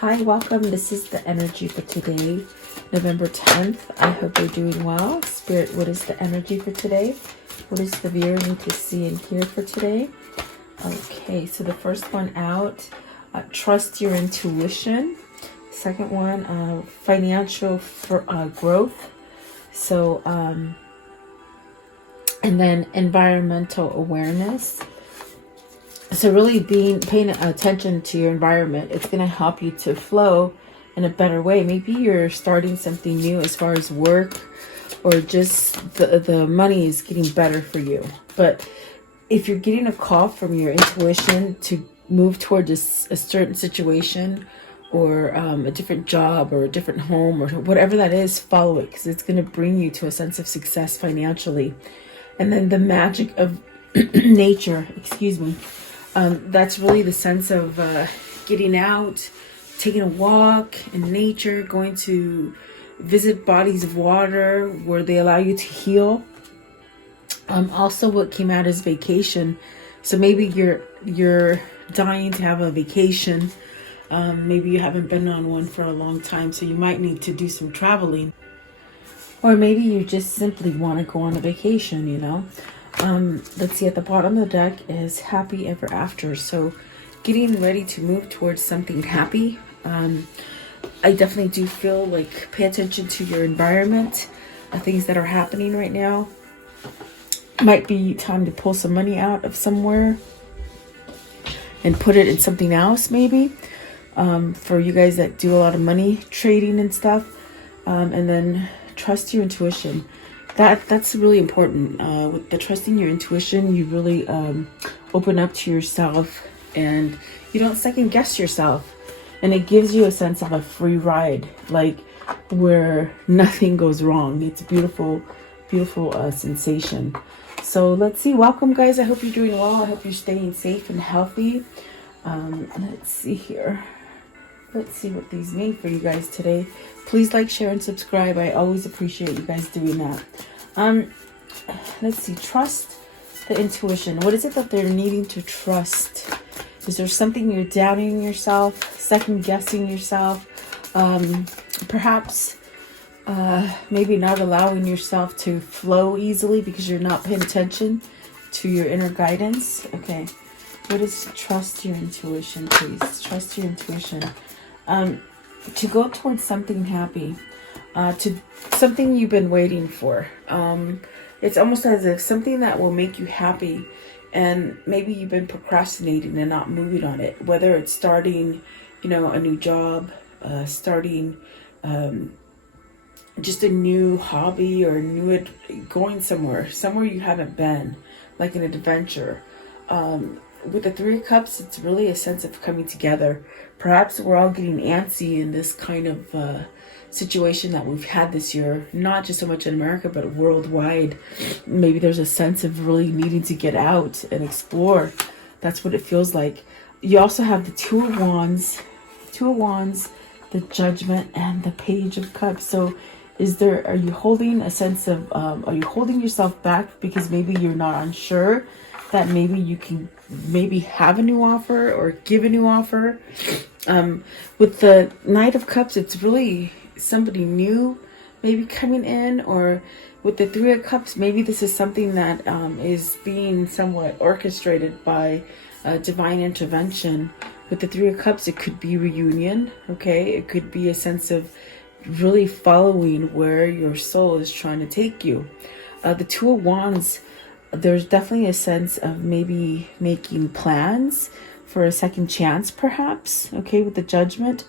Hi, welcome. This is the energy for today, November 10th. I hope you're doing well. Spirit, what is the energy for today? What does the viewer need to see and hear for today? Okay, so the first one out, trust your intuition. Second one, financial growth. So, and then environmental awareness. So really paying attention to your environment, it's going to help you to flow in a better way. Maybe you're starting something new as far as work, or just the money is getting better for you. But if you're getting a call from your intuition to move towards a certain situation, or a different job, or a different home, or whatever that is, follow it, because it's going to bring you to a sense of success financially. And then the magic of nature, that's really the sense of getting out, taking a walk in nature, going to visit bodies of water where they allow you to heal. Also, what came out is vacation. So maybe you're dying to have a vacation. Maybe you haven't been on one for a long time, so you might need to do some traveling. Or maybe you just simply want to go on a vacation, Let's see, at the bottom of the deck is happy ever after. So getting ready to move towards something happy. I definitely do feel like pay attention to your environment, things that are happening right now. Might be time to pull some money out of somewhere and put it in something else, maybe. For you guys that do a lot of money trading and stuff. And then trust your intuition. That's really important. With the trusting your intuition, you really open up to yourself, and you don't second guess yourself. And it gives you a sense of a free ride, like where nothing goes wrong. It's a beautiful, beautiful sensation. So let's see. Welcome, guys. I hope you're doing well. I hope you're staying safe and healthy. Let's see here. Let's see what these mean for you guys today. Please like, share, and subscribe. I always appreciate you guys doing that. Let's see. Trust the intuition. What is it that they're needing to trust? Is there something you're doubting yourself, second guessing yourself? Perhaps maybe not allowing yourself to flow easily because you're not paying attention to your inner guidance. Okay. What is trust your intuition, please? Trust your intuition. To go towards something happy, to something you've been waiting for. It's almost as if something that will make you happy, and maybe you've been procrastinating and not moving on it. Whether it's starting, a new job, starting just a new hobby, or going somewhere you haven't been, like an adventure. With the Three of Cups, it's really a sense of coming together. Perhaps we're all getting antsy in this kind of situation that we've had this year, not just so much in America, but worldwide. Maybe there's a sense of really needing to get out and explore. That's what it feels like. You also have the Two of Wands, the Judgment, and the Page of Cups. So are you holding a sense of, are you holding yourself back because maybe you're not unsure that maybe you can have a new offer or give a new offer? With the Knight of Cups, it's really somebody new maybe coming in. Or with the Three of Cups, maybe this is something that is being somewhat orchestrated by divine intervention. With the Three of Cups, it could be reunion. Okay, it could be a sense of really following where your soul is trying to take you. The Two of Wands, there's definitely a sense of maybe making plans for a second chance, perhaps. Okay, with the Judgment,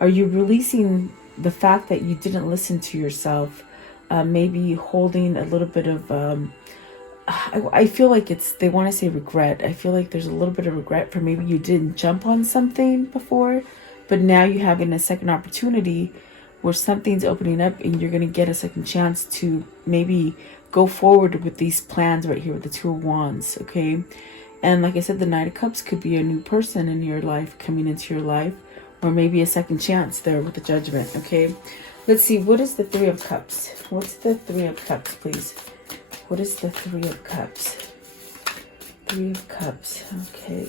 are you releasing the fact that you didn't listen to yourself? Maybe holding a little bit of, I feel like they want to say regret. I feel like there's a little bit of regret for maybe you didn't jump on something before, but now you're having a second opportunity where something's opening up and you're going to get a second chance to maybe go forward with these plans right here with the Two of Wands. Okay, and like I said, the Knight of Cups could be a new person in your life coming into your life, or maybe a second chance there with the Judgment. Okay, let's see. What is the Three of Cups? What's the Three of Cups, please? What is the Three of Cups? Three of Cups. Okay.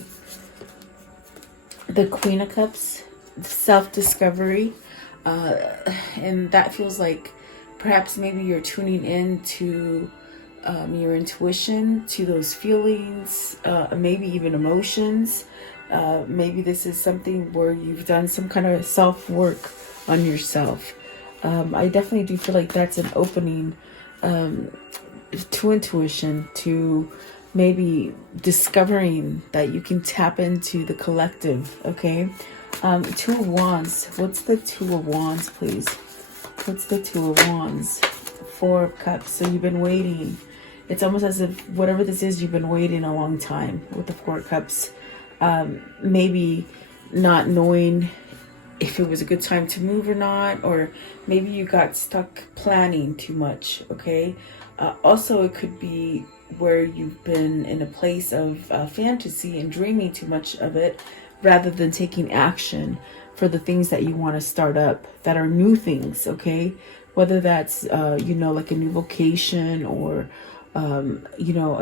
The Queen of Cups. self-discovery, and that feels like perhaps maybe you're tuning in to your intuition, to those feelings, maybe even emotions. Maybe this is something where you've done some kind of self-work on yourself. I definitely do feel like that's an opening to intuition, to maybe discovering that you can tap into the collective. Okay. Two of Wands. What's the Two of Wands, please? What's the Two of Wands? Four of Cups. So you've been waiting. It's almost as if whatever this is, you've been waiting a long time with the Four of Cups. Maybe not knowing if it was a good time to move or not, or maybe you got stuck planning too much. Okay. Also, it could be where you've been in a place of fantasy and dreaming too much of it, rather than taking action for the things that you want to start up that are new things. Okay. Whether that's, like a new vocation, or, a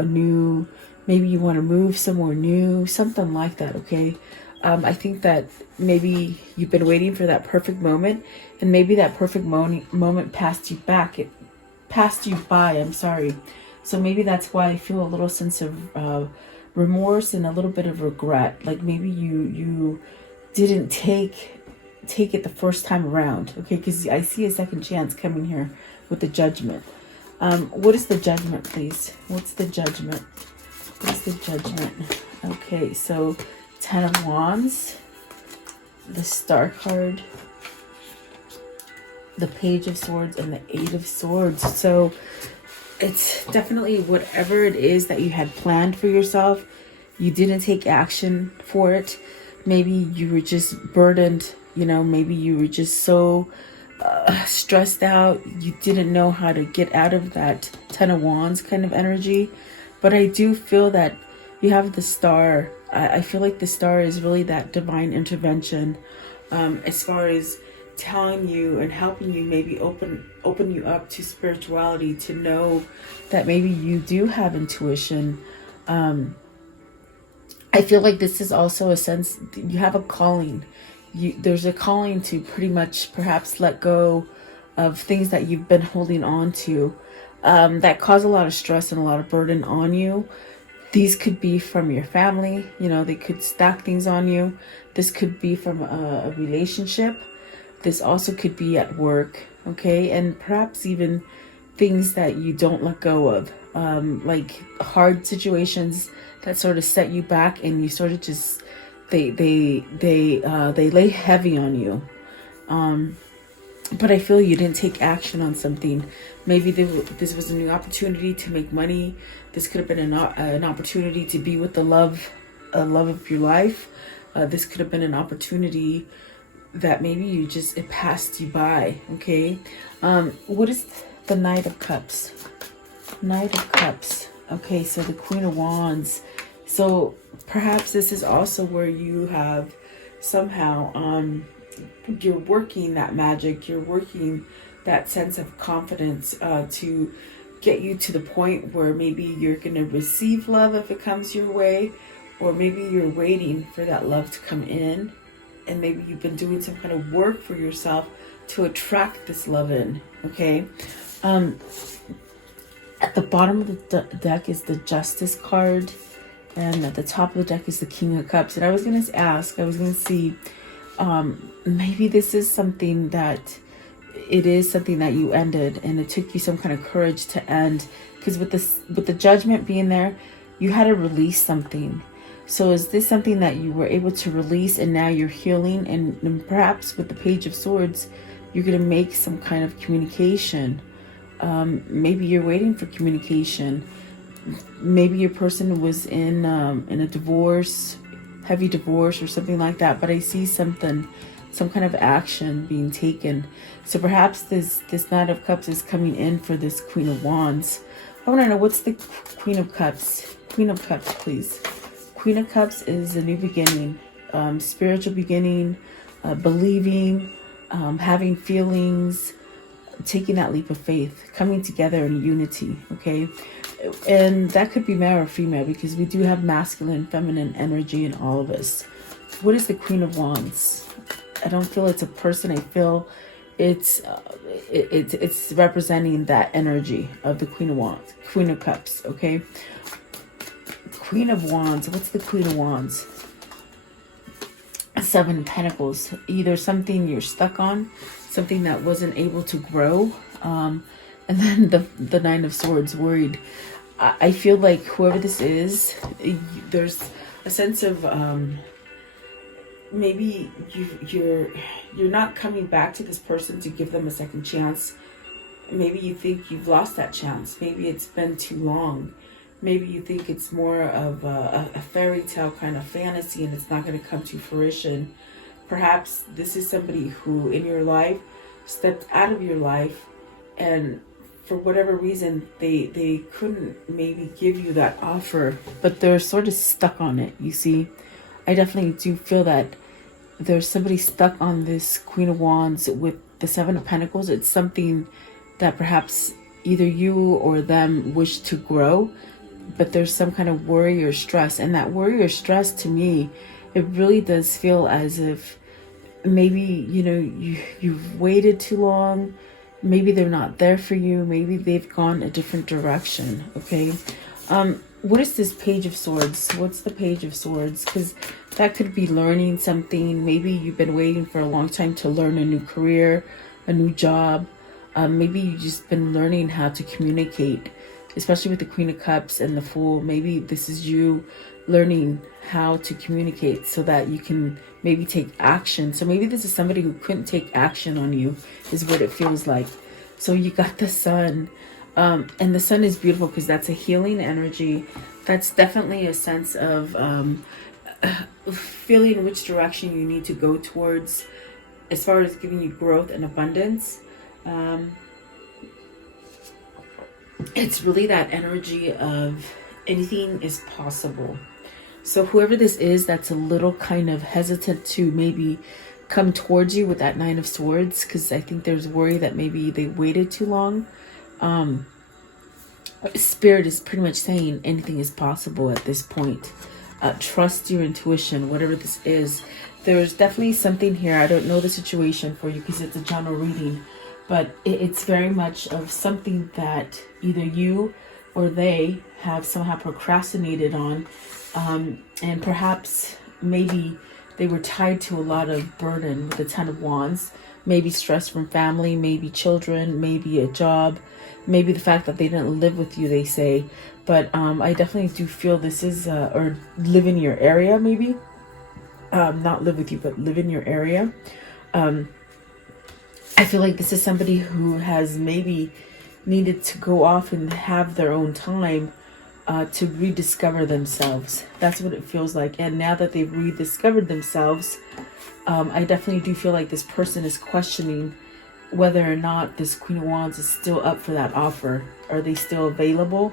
new, maybe you want to move somewhere new, something like that. Okay. I think that maybe you've been waiting for that perfect moment, and maybe that perfect moment passed you by. I'm sorry. So maybe that's why I feel a little sense of remorse and a little bit of regret. Like maybe you didn't take it the first time around. Okay, because I see a second chance coming here with the Judgment. What is the Judgment, please? What's the Judgment? What's the Judgment? Okay, so Ten of Wands, the Star card, the Page of Swords, and the Eight of Swords. So it's definitely whatever it is that you had planned for yourself, you didn't take action for it. Maybe you were just burdened, maybe you were just so stressed out, you didn't know how to get out of that Ten of Wands kind of energy. But I do feel that you have the Star. I feel like the Star is really that divine intervention, as far as telling you and helping you, maybe open you up to spirituality, to know that maybe you do have intuition. I feel like this is also a sense you have a calling. There's a calling to pretty much perhaps let go of things that you've been holding on to, that cause a lot of stress and a lot of burden on you. These could be from your family, they could stack things on you. This could be from a relationship. This also could be at work, okay? And perhaps even things that you don't let go of, like hard situations that sort of set you back, and you sort of just, they lay heavy on you. But I feel you didn't take action on something. Maybe this was a new opportunity to make money. This could have been an opportunity to be with the love of your life. This could have been an opportunity that maybe it passed you by. Okay. What is the Knight of Cups? Knight of Cups. Okay, so the Queen of Wands. So perhaps this is also where you have somehow you're working that magic, you're working that sense of confidence to get you to the point where maybe you're going to receive love if it comes your way, or maybe you're waiting for that love to come in, and maybe you've been doing some kind of work for yourself to attract this love in. Okay. At the bottom of the deck is the Justice card, and at the top of the deck is the King of Cups. And I was going to see, maybe this is something that you ended, and it took you some kind of courage to end, because with the Judgment being there, you had to release something. So is this something that you were able to release, and now you're healing? And perhaps with the Page of Swords, you're going to make some kind of communication. Maybe you're waiting for communication. Maybe your person was in a divorce, heavy divorce or something like that. But I see some kind of action being taken. So perhaps this Knight of Cups is coming in for this Queen of Wands. I want to know, what's the Queen of Cups? Queen of Cups, please. Queen of Cups is a new beginning, spiritual beginning, believing, having feelings, taking that leap of faith, coming together in unity. Okay. And that could be male or female, because we do have masculine, feminine energy in all of us. What is the Queen of Wands? I don't feel it's a person. I feel it's it's representing that energy of the Queen of Wands, Queen of Cups. Okay, Queen of Wands. What's the Queen of Wands? Seven of Pentacles. Either something you're stuck on, something that wasn't able to grow, and then the Nine of Swords, worried. I feel like whoever this is, there's a sense of maybe you're not coming back to this person to give them a second chance. Maybe you think you've lost that chance. Maybe it's been too long. Maybe you think it's more of a fairy tale kind of fantasy and it's not going to come to fruition. Perhaps this is somebody who in your life stepped out of your life, and for whatever reason they couldn't maybe give you that offer, but they're sort of stuck on it. You see, I definitely do feel that there's somebody stuck on this Queen of Wands with the Seven of Pentacles. It's something that perhaps either you or them wish to grow, but there's some kind of worry or stress. And that worry or stress, to me, it really does feel as if maybe, you know, you've waited too long. Maybe they're not there for you. Maybe they've gone a different direction. Okay. What is this Page of Swords? What's the Page of Swords? Because that could be learning something. Maybe you've been waiting for a long time to learn a new career, a new job. Maybe you've just been learning how to communicate, especially with the Queen of Cups and the Fool. Maybe this is you learning how to communicate so that you can maybe take action. So maybe this is somebody who couldn't take action on you, is what it feels like. So you got the Sun. And the Sun is beautiful because that's a healing energy. That's definitely a sense of feeling which direction you need to go towards as far as giving you growth and abundance. It's really that energy of anything is possible. So whoever this is that's a little kind of hesitant to maybe come towards you with that Nine of Swords, because I think there's worry that maybe they waited too long. Spirit is pretty much saying anything is possible at this point. Trust your intuition, whatever this is. There's definitely something here. I don't know the situation for you because it's a general reading, but it's very much of something that either you or they have somehow procrastinated on, and perhaps maybe they were tied to a lot of burden with the Ten of Wands. Maybe stress from family, maybe children, maybe a job, maybe the fact that they didn't live with you, they say. But I definitely do feel this is, or live in your area maybe. Not live with you, but live in your area. I feel like this is somebody who has maybe needed to go off and have their own time to rediscover themselves. That's what it feels like. And now that they've rediscovered themselves, I definitely do feel like this person is questioning whether or not this Queen of Wands is still up for that offer. Are they still available?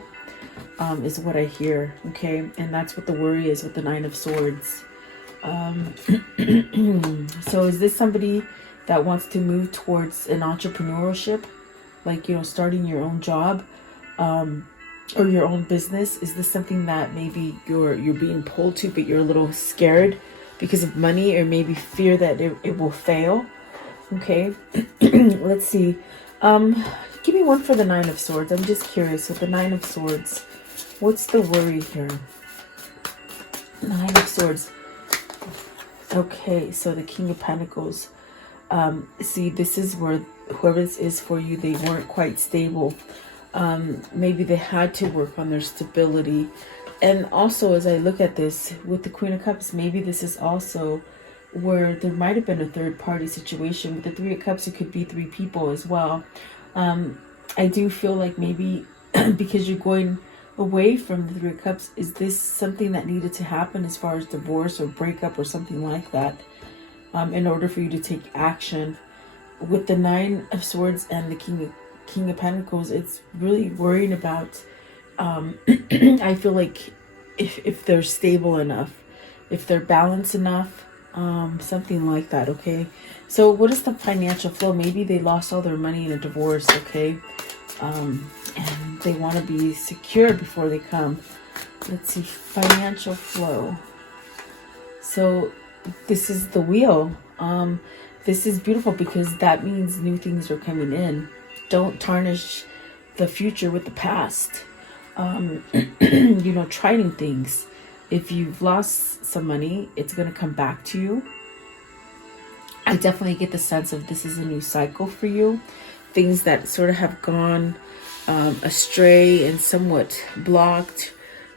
Is what I hear. Okay. And that's what the worry is with the Nine of Swords. So is this somebody that wants to move towards an entrepreneurship? Like, you know, starting your own job, or your own business? Is this something that maybe you're being pulled to, but you're a little scared because of money, or maybe fear that it will fail? Okay. Let's see. Give me one for the Nine of Swords. I'm just curious with the Nine of Swords. What's the worry here? Nine of Swords. Okay, so the King of Pentacles. See, this is where whoever this is for you, they weren't quite stable. Maybe they had to work on their stability. And also, as I look at this with the Queen of Cups, maybe this is also where there might have been a third party situation. With the Three of Cups, it could be three people as well. I do feel like maybe because you're going away from the Three of Cups, is this something that needed to happen as far as divorce or breakup or something like that, in order for you to take action? With the Nine of Swords and the King of Pentacles, it's really worrying about, I feel like if they're stable enough, if they're balanced enough, something like that. Okay, so what is the financial flow? Maybe they lost all their money in a divorce. Okay, and they want to be secure before they come. Let's see, financial flow. So this is the Wheel. This is beautiful because that means new things are coming in. Don't tarnish the future with the past. Try new things. If you've lost some money, it's going to come back to you. I definitely get the sense of this is a new cycle for you. Things that sort of have gone astray and somewhat blocked,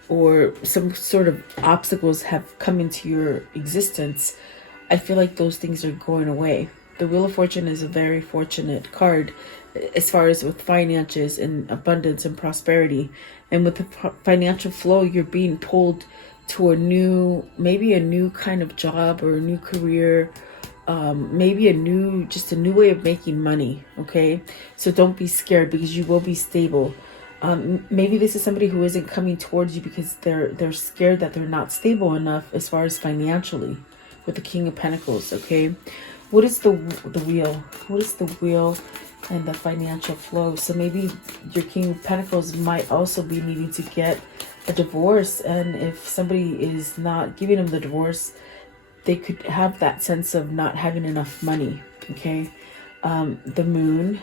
or some sort of obstacles have come into your existence. I feel like those things are going away. The Wheel of Fortune is a very fortunate card as far as with finances and abundance and prosperity. And with the financial flow, you're being pulled to maybe a new kind of job or a new career, maybe a new way of making money. Okay, so don't be scared because you will be stable. Maybe this is somebody who isn't coming towards you because they're scared that they're not stable enough as far as financially, with the King of Pentacles. Okay, what is the wheel? What is the wheel and the financial flow? So maybe your King of Pentacles might also be needing to get a divorce, and if somebody is not giving them the divorce, they could have that sense of not having enough money. Okay, the moon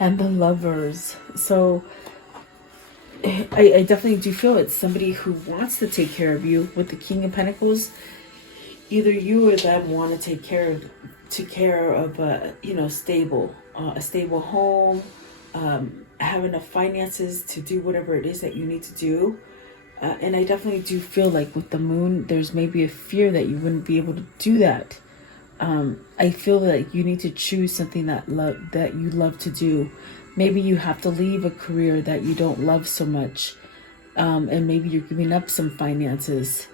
and the Lovers. So I definitely do feel it's somebody who wants to take care of you with the King of Pentacles. Either you or them want to take care of a stable home, have enough finances to do whatever it is that you need to do. And I definitely do feel like with the moon, there's maybe a fear that you wouldn't be able to do that. I feel like you need to choose something that you love to do. Maybe you have to leave a career that you don't love so much, and maybe you're giving up some finances.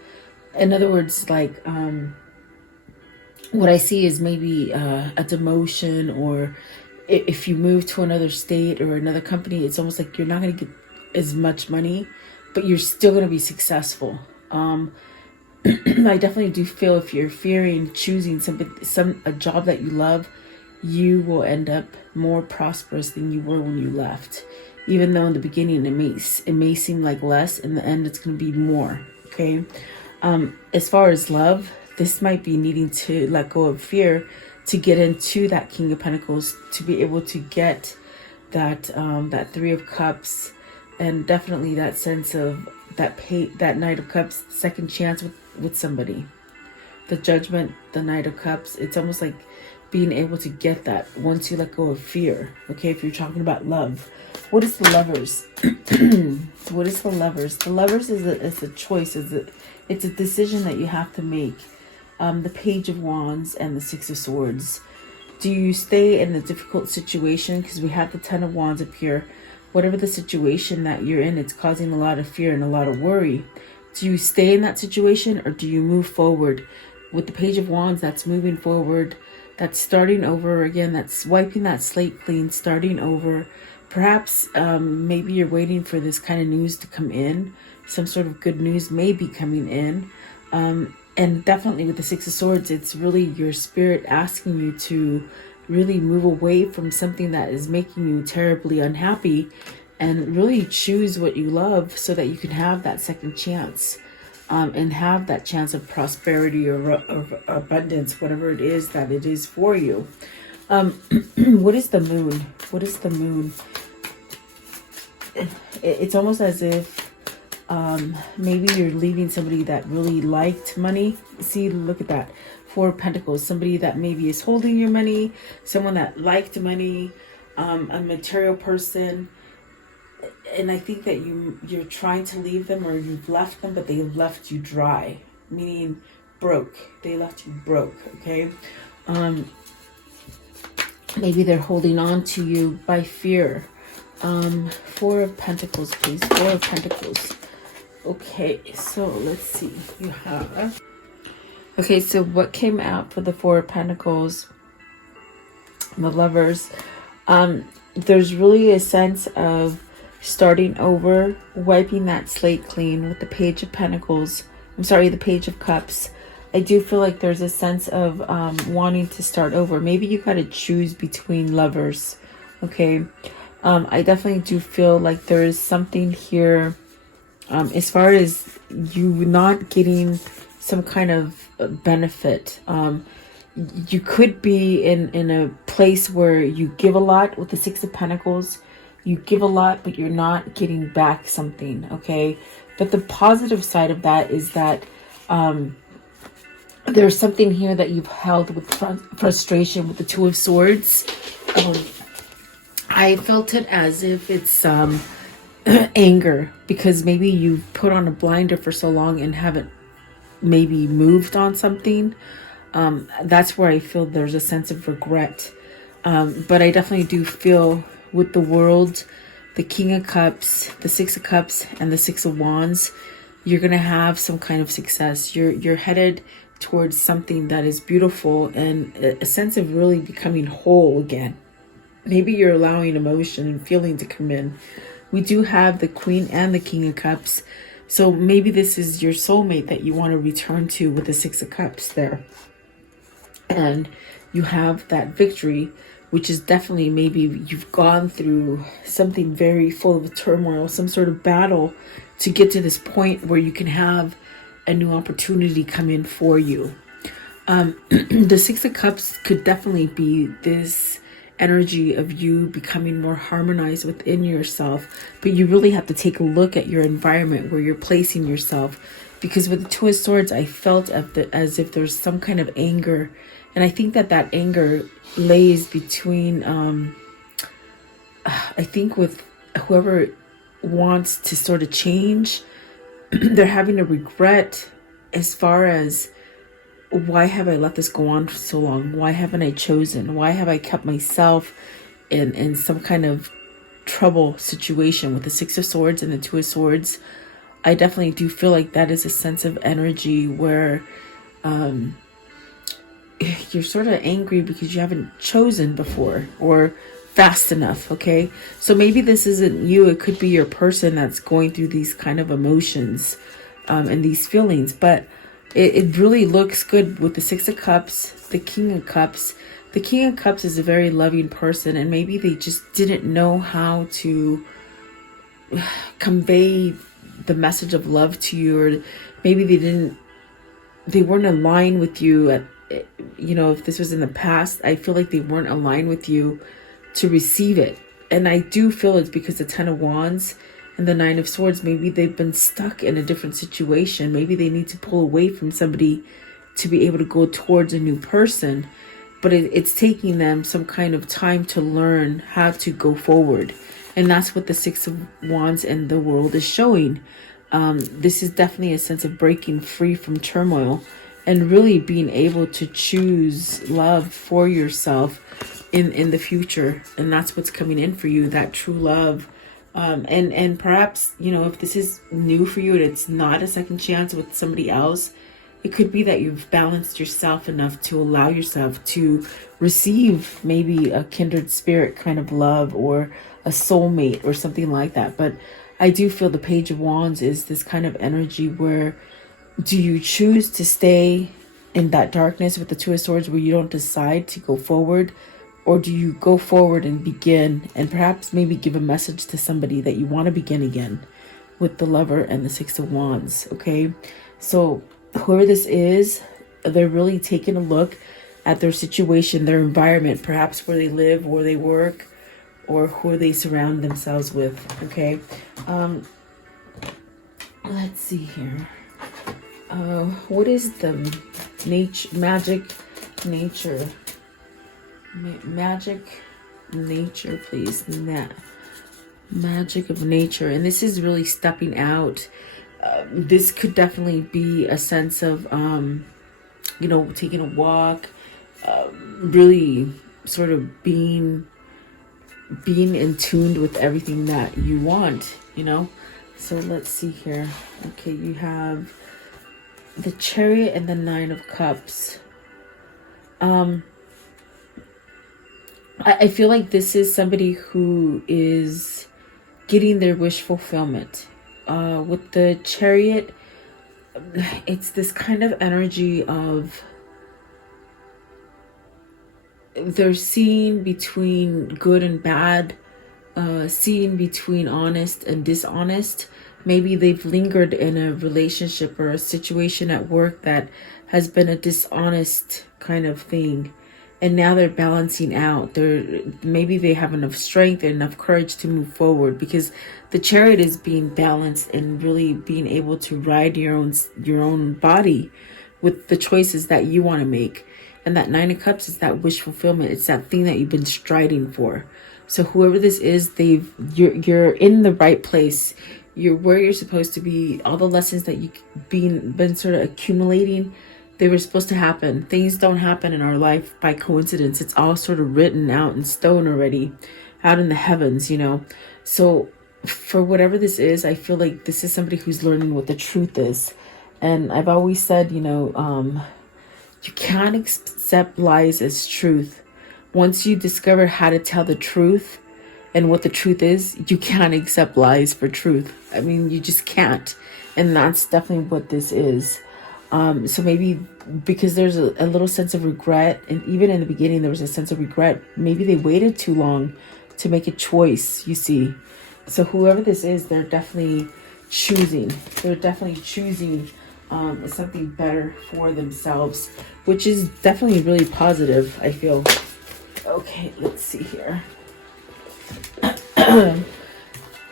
In other words, like what I see is maybe a demotion, or if you move to another state or another company, it's almost like you're not going to get as much money, but you're still going to be successful. I definitely do feel if you're fearing choosing a job that you love, you will end up more prosperous than you were when you left. Even though in the beginning it may seem like less, in the end it's going to be more. Okay. As far as love, this might be needing to let go of fear to get into that King of Pentacles, to be able to get that Three of Cups, and definitely that sense of that Knight of Cups, second chance with somebody. The Judgment, the Knight of Cups, it's almost like being able to get that once you let go of fear. Okay, if you're talking about love. What is the Lovers? What is the Lovers? The Lovers is a choice. It's a decision that you have to make. The Page of Wands and the Six of Swords. Do you stay in a difficult situation? Because we have the Ten of Wands up here. Whatever the situation that you're in, it's causing a lot of fear and a lot of worry. Do you stay in that situation, or do you move forward? With the Page of Wands, that's moving forward. That's starting over again. That's wiping that slate clean, starting over. Perhaps maybe you're waiting for this kind of news to come in. Some sort of good news may be coming in. And definitely with the Six of Swords, it's really your spirit asking you to really move away from something that is making you terribly unhappy, and really choose what you love so that you can have that second chance, and have that chance of prosperity or abundance, whatever it is that it is for you. What is the Moon? What is the Moon? It's almost as if maybe you're leaving somebody that really liked money. See, look at that. Four of Pentacles. Somebody that maybe is holding your money, someone that liked money, a material person. And I think that you're trying to leave them, or you've left them, but they left you dry, meaning broke. They left you broke. Okay. Maybe they're holding on to you by fear. Four of Pentacles, please. Four of Pentacles. Okay, so let's see. You have... Okay, so what came out for the Four of Pentacles? The Lovers. There's really a sense of starting over, wiping that slate clean with the Page of Pentacles. I'm sorry, the Page of Cups. I do feel like there's a sense of wanting to start over. Maybe you got to choose between lovers. Okay. I definitely do feel like there is something here as far as you not getting some kind of benefit. You could be in a place where you give a lot with the Six of Pentacles. You give a lot, but you're not getting back something, okay? But the positive side of that is that there's something here that you've held with frustration with the Two of Swords. I felt it as if it's anger, because maybe you've put on a blinder for so long and haven't maybe moved on something. That's where I feel there's a sense of regret. But I definitely do feel with the World, the King of Cups, the Six of Cups, and the Six of Wands, you're going to have some kind of success. You're headed towards something that is beautiful and a sense of really becoming whole again. Maybe you're allowing emotion and feeling to come in. We do have the Queen and the King of Cups. So maybe this is your soulmate that you want to return to with the Six of Cups there. And you have that victory, which is definitely maybe you've gone through something very full of turmoil, some sort of battle to get to this point where you can have a new opportunity come in for you. The Six of Cups could definitely be this energy of you becoming more harmonized within yourself, but you really have to take a look at your environment where you're placing yourself, because with the Two of Swords I felt as if there's some kind of anger, and I think that anger lays between I think with whoever wants to sort of change. They're having a regret as far as, why have I let this go on for so long? Why haven't I chosen? Why have I kept myself in some kind of trouble situation with the Six of Swords and the Two of Swords? I definitely do feel like that is a sense of energy where you're sort of angry because you haven't chosen before or fast enough, okay? So maybe this isn't you. It could be your person that's going through these kind of emotions and these feelings, but it really looks good with the Six of Cups, the King of Cups. The King of Cups is a very loving person, and maybe they just didn't know how to convey the message of love to you, or maybe they weren't aligned with you at, if this was in the past, I feel like they weren't aligned with you to receive it. And I do feel it's because the Ten of Wands and the Nine of Swords, maybe they've been stuck in a different situation. Maybe they need to pull away from somebody to be able to go towards a new person. But it's taking them some kind of time to learn how to go forward. And that's what the Six of Wands and the World is showing. This is definitely a sense of breaking free from turmoil and really being able to choose love for yourself in the future. And that's what's coming in for you, that true love. And perhaps, if this is new for you and it's not a second chance with somebody else, it could be that you've balanced yourself enough to allow yourself to receive maybe a kindred spirit kind of love or a soulmate or something like that. But I do feel the Page of Wands is this kind of energy where, do you choose to stay in that darkness with the Two of Swords where you don't decide to go forward? Or do you go forward and begin and perhaps maybe give a message to somebody that you want to begin again with the Lover and the Six of Wands, okay? So whoever this is, they're really taking a look at their situation, their environment, perhaps where they live, where they work, or who they surround themselves with, okay? Let's see here. What is the magic nature, please? Magic of nature. And this is really stepping out. This could definitely be a sense of, taking a walk, really sort of being in tune with everything that you want, So let's see here. Okay, you have the Chariot and the Nine of Cups. I feel like this is somebody who is getting their wish fulfillment. With the Chariot, it's this kind of energy of they're seeing between good and bad, seeing between honest and dishonest. Maybe they've lingered in a relationship or a situation at work that has been a dishonest kind of thing. And now they're balancing out. Maybe they have enough strength and enough courage to move forward, because the Chariot is being balanced and really being able to ride your own body with the choices that you want to make. And that Nine of Cups is that wish fulfillment. It's that thing that you've been striding for. So whoever this is, you're in the right place. You're where you're supposed to be. All the lessons that you've been sort of accumulating, they were supposed to happen. Things don't happen in our life by coincidence. It's all sort of written out in stone already, out in the heavens, you know. So for whatever this is, I feel like this is somebody who's learning what the truth is. And I've always said, you know, you can't accept lies as truth. Once you discover how to tell the truth and what the truth is, you can't accept lies for truth. I mean, you just can't. And that's definitely what this is. So maybe because there's a little sense of regret, and even in the beginning there was a sense of regret, maybe they waited too long to make a choice, you see. So whoever this is, they're definitely choosing. They're definitely choosing something better for themselves, which is definitely really positive, I feel. Okay, let's see here.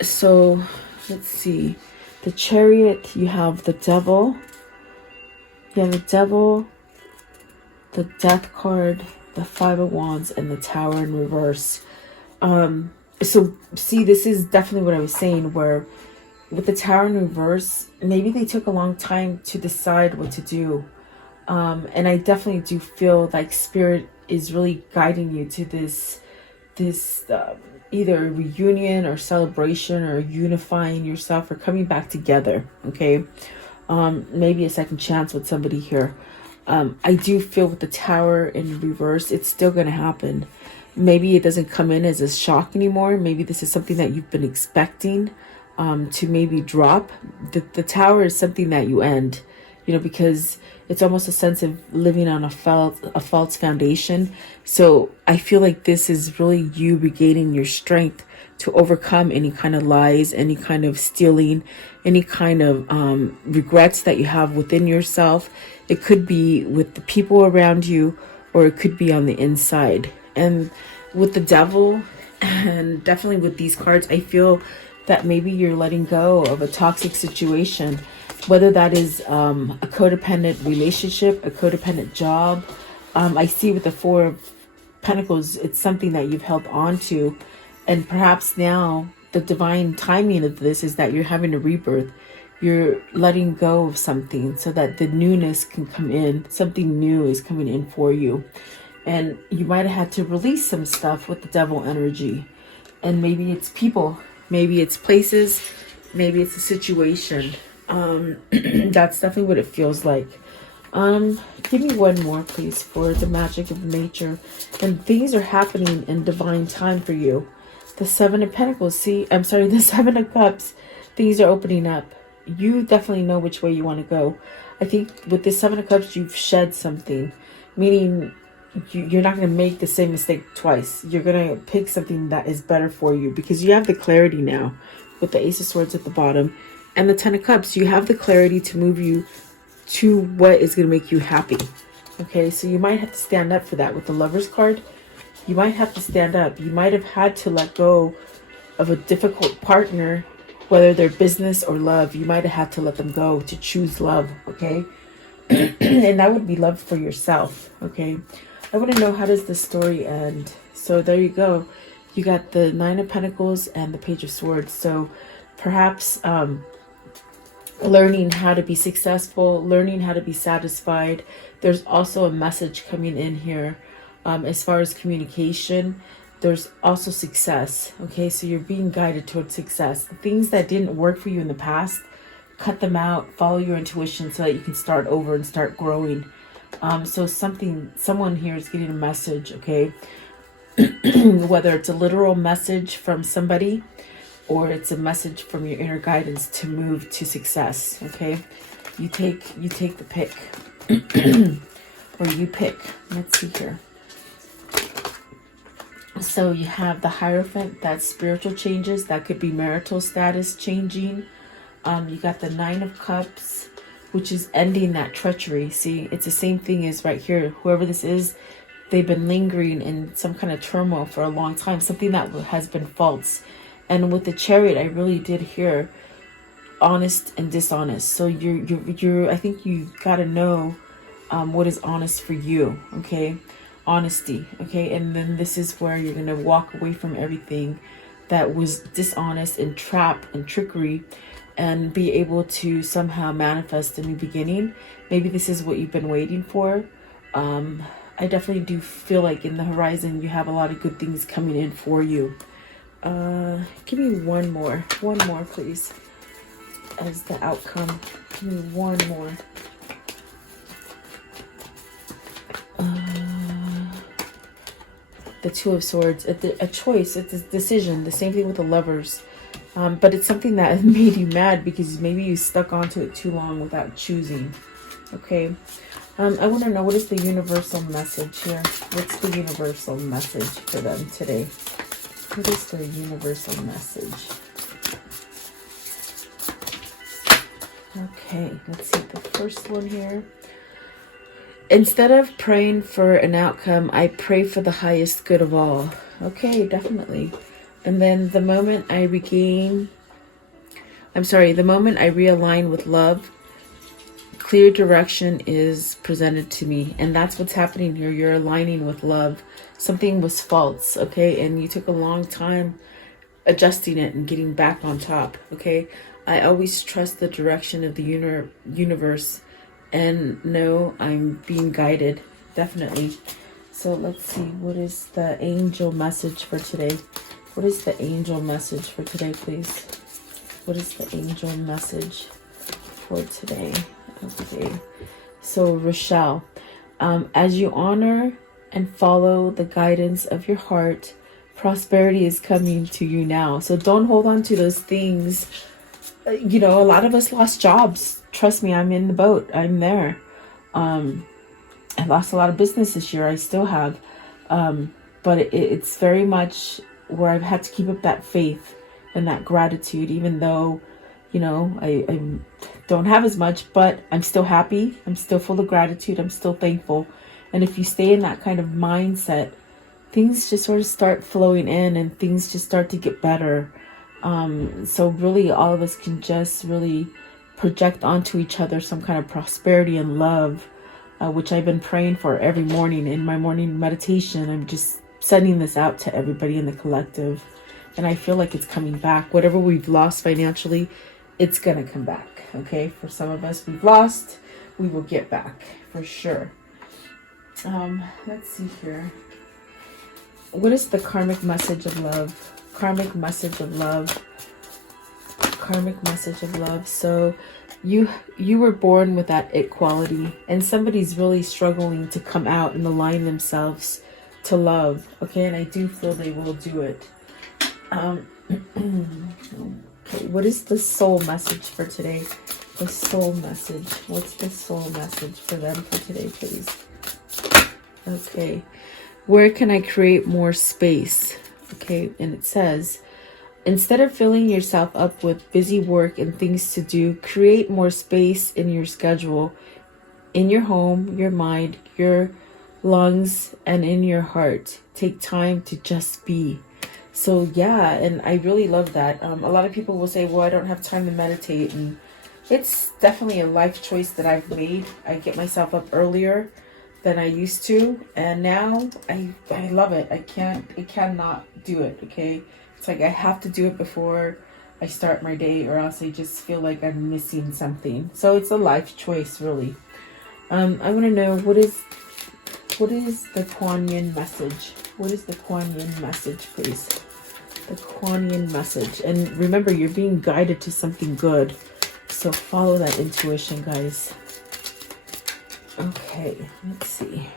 So let's see. The Chariot, you have the Devil. You have the Devil, the Death card, the Five of Wands, and the Tower in reverse. So see, this is definitely what I was saying, where with the Tower in reverse, maybe they took a long time to decide what to do. And I definitely do feel like Spirit is really guiding you to this either reunion or celebration or unifying yourself or coming back together. Okay. Maybe a second chance with somebody here. I do feel with the Tower in reverse, it's still going to happen. Maybe it doesn't come in as a shock anymore. Maybe this is something that you've been expecting to maybe drop. The Tower is something that you end, you know, because it's almost a sense of living on a false foundation. So I feel like this is really you regaining your strength to overcome any kind of lies, any kind of stealing, any kind of regrets that you have within yourself. It could be with the people around you, or it could be on the inside. And with the Devil, and definitely with these cards, I feel that maybe you're letting go of a toxic situation, whether that is a codependent relationship, a codependent job. I see with the Four of Pentacles, it's something that you've held on to. And perhaps now the divine timing of this is that you're having a rebirth. You're letting go of something so that the newness can come in. Something new is coming in for you. And you might have had to release some stuff with the Devil energy. And maybe it's people. Maybe it's places. Maybe it's a situation. That's definitely what it feels like. Give me one more, please, for the magic of nature. And things are happening in divine time for you. The Seven of Pentacles, the Seven of Cups, things are opening up. You definitely know which way you want to go. I think with the Seven of Cups, you've shed something, meaning you're not going to make the same mistake twice. You're going to pick something that is better for you because you have the clarity now with the Ace of Swords at the bottom and the Ten of Cups. You have the clarity to move you to what is going to make you happy. Okay, so you might have to stand up for that with the Lover's card. You might have to stand up. You might have had to let go of a difficult partner, whether they're business or love. You might have had to let them go to choose love, okay? And that would be love for yourself, okay? I want to know, how does the story end? So there you go. You got the Nine of Pentacles and the Page of Swords. So perhaps learning how to be successful, learning how to be satisfied. There's also a message coming in here. As far as communication, there's also success. Okay, so you're being guided towards success. The things that didn't work for you in the past, cut them out, follow your intuition so that you can start over and start growing. So someone here is getting a message, okay? Whether it's a literal message from somebody or it's a message from your inner guidance to move to success, okay? You take the pick. Or you pick. Let's see here. So you have the Hierophant, that's spiritual changes. That could be marital status changing. You got the Nine of Cups, which is ending that treachery. See, it's the same thing as right here. Whoever this is, they've been lingering in some kind of turmoil for a long time, something that has been false. And with the Chariot, I really did hear honest and dishonest. So you're I think you got to know what is honest for you, okay? Honesty, okay? And then this is where you're going to walk away from everything that was dishonest and trap and trickery, and be able to somehow manifest a new beginning. Maybe this is what you've been waiting for. I definitely do feel like in the horizon you have a lot of good things coming in for you. Give me one more please, as the outcome. Give me one more. The Two of Swords, a choice, it's a decision. The same thing with the Lovers. But it's something that made you mad because maybe you stuck onto it too long without choosing. Okay. I want to know, what is the universal message here? What's the universal message for them today? What is the universal message? Okay, let's see the first one here. Instead of praying for an outcome, I pray for the highest good of all. Okay, definitely. And then the moment I realign with love, clear direction is presented to me. And that's what's happening here. You're aligning with love. Something was false, okay? And you took a long time adjusting it and getting back on top, okay? I always trust the direction of the universe and know I'm being guided, definitely. So let's see, what is the angel message for today? What is the angel message for today, please? What is the angel message for today? Okay. So, Rochelle, as you honor and follow the guidance of your heart, prosperity is coming to you now. So don't hold on to those things. You know, a lot of us lost jobs. Trust me, I'm in the boat. I'm there. I lost a lot of business this year. I still have. But it's very much where I've had to keep up that faith and that gratitude, even though, you know, I don't have as much, but I'm still happy. I'm still full of gratitude. I'm still thankful. And if you stay in that kind of mindset, things just sort of start flowing in and things just start to get better. So really all of us can just really project onto each other some kind of prosperity and love, which I've been praying for every morning in my morning meditation. I'm just sending this out to everybody in the collective, and I feel like it's coming back. Whatever we've lost financially, it's gonna come back. Okay, for some of us we've lost, we will get back for sure. Let's see here. What is the karmic message of love? Karmic message of love. Karmic message of love. So you were born with that it quality, and somebody's really struggling to come out and align themselves to love. Okay, and I do feel they will do it. Okay, what is the soul message for today? The soul message. What's the soul message for them for today, please? Okay, where can I create more space? Okay, and it says, instead of filling yourself up with busy work and things to do, create more space in your schedule, in your home, your mind, your lungs, and in your heart. Take time to just be. So yeah, and I really love that. A lot of people will say, well, I don't have time to meditate, and it's definitely a life choice that I've made. I get myself up earlier than I used to, and now I love it. I cannot do it. Okay, it's like I have to do it before I start my day, or else I just feel like I'm missing something. So it's a life choice, really. I want to know, what is the Kuan Yin message? What is the Kuan Yin message, please? The Kuan Yin message. And remember, you're being guided to something good, so follow that intuition, guys. Okay, let's see.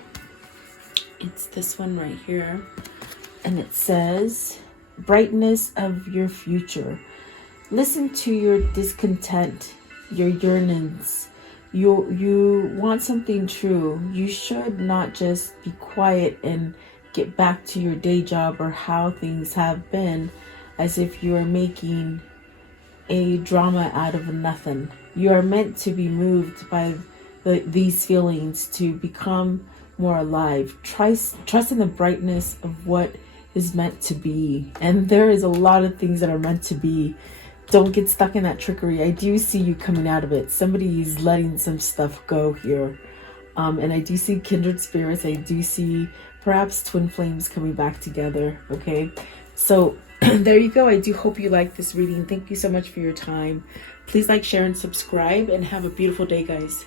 It's this one right here, and it says, brightness of your future. Listen to your discontent, your yearnings. You want something true. You should not just be quiet and get back to your day job or how things have been, as if you are making a drama out of nothing. You are meant to be moved by these feelings to become more alive. Trust in the brightness of what is meant to be. And there is a lot of things that are meant to be. Don't get stuck in that trickery. I do see you coming out of it. Somebody is letting some stuff go here. And I do see kindred spirits. I do see perhaps twin flames coming back together. Okay. So there you go. I do hope you like this reading. Thank you so much for your time. Please like, share, and subscribe, and have a beautiful day, guys.